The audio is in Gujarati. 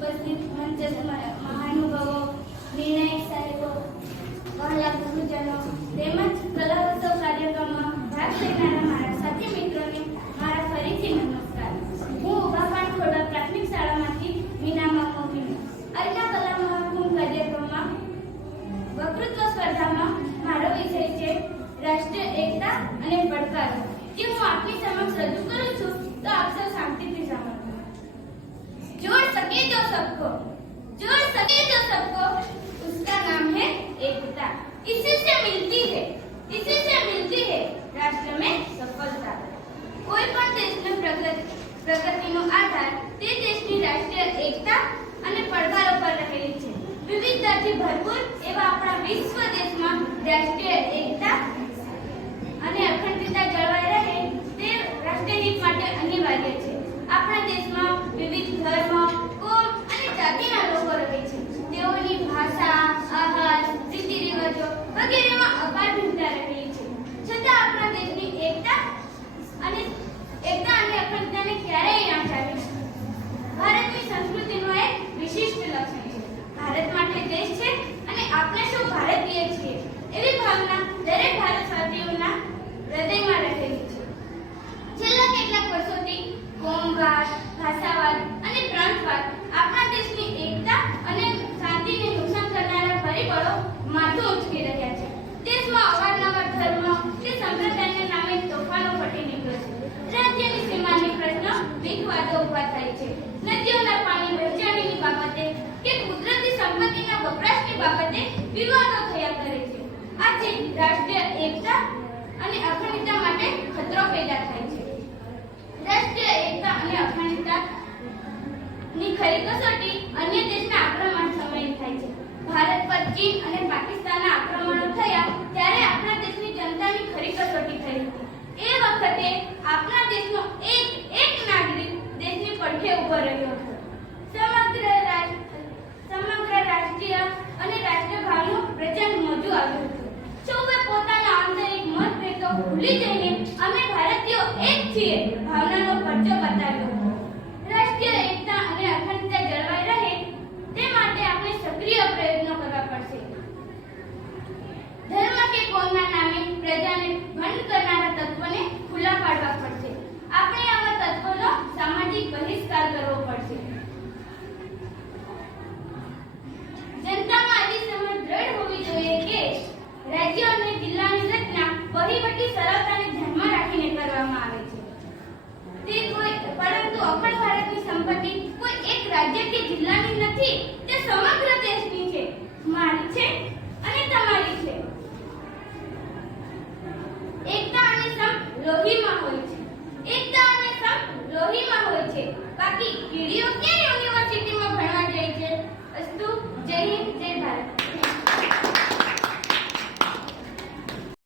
ઉપસ્થિત મંચ મહાનુભાવો, નિર્ણાયક સાહેબો મહિલા ગુરુજનો તેમજ કલાઉત્સવ કાર્યક્રમમાં ભાગ લેનારા મારા સાથી મિત્રોને મારા ફરીથી નમસ્કાર. હું ઉભાપાણ ખોડા પ્રાથમિક શાળામાંથી મીના મોકલી આજના કલા મહાકુંભ કાર્યક્રમમાં વક્તૃત્વ સ્પર્ધામાં મારો વિષય છે રાષ્ટ્રીય એકતા અને પડકારો. જે હું इसी से मिलती है इसी से मिलती है राष्ट्र में सफलता કોઈ પણ દેશનો પ્રગતિ પ્રગતિનો આધાર તે દેશની રાષ્ટ્રીય એકતા અને પડકારો પર રહેલી છે વિવિધતાથી ભરપૂર એવા આપણા વિશ્વ દેશમાં રાષ્ટ્રીય બાબતે વિવાદો થયા કરે છે. આથી રાષ્ટ્રીય એકતા અને અખંડતા માટે ખતરો પેદા થાય છે. રાષ્ટ્રીય એકતા અને અખંડતા ની ખરી કસોટી અન્ય દેશના આક્રમણ સમયે થાય છે. ભારત પર ચીન અને પાકિસ્તાનના આક્રમણો થયા ત્યારે આપણા દેશની જનતાની ખરી કસોટી થઈ હતી. એ વખતે આપણા દેશનો એક એક નાગરિક દેશની પડખે ઊભો રહ્યો હતો સમગ્ર રાષ્ટ્ર રાષ્ટ્રીય અને રાષ્ટ્રભાવનું પ્રચંડ મોજું આવ્યું હતું. સૌએ પોતાના આંતરિક મતભેદો ભૂલી જઈને અમે ભારતીયો એક છીએ. ભાવનાનો ઘણી સરળતાને ધ્યાનમાં રાખીને કરવામાં આવે છે. તે કોઈ, પરંતુ અખંડ ભારતની સંપત્તિ કોઈ એક રાજ્ય કે જિલ્લાની નથી, તે સમગ્ર દેશની છે. મારી છે અને તમારી છે. એકતા અને સંપ લોહીમાં હોય છે. એકતા અને સંપ લોહીમાં હોય છે. બાકી કીડીઓ કે યુનિવર્સિટીમાં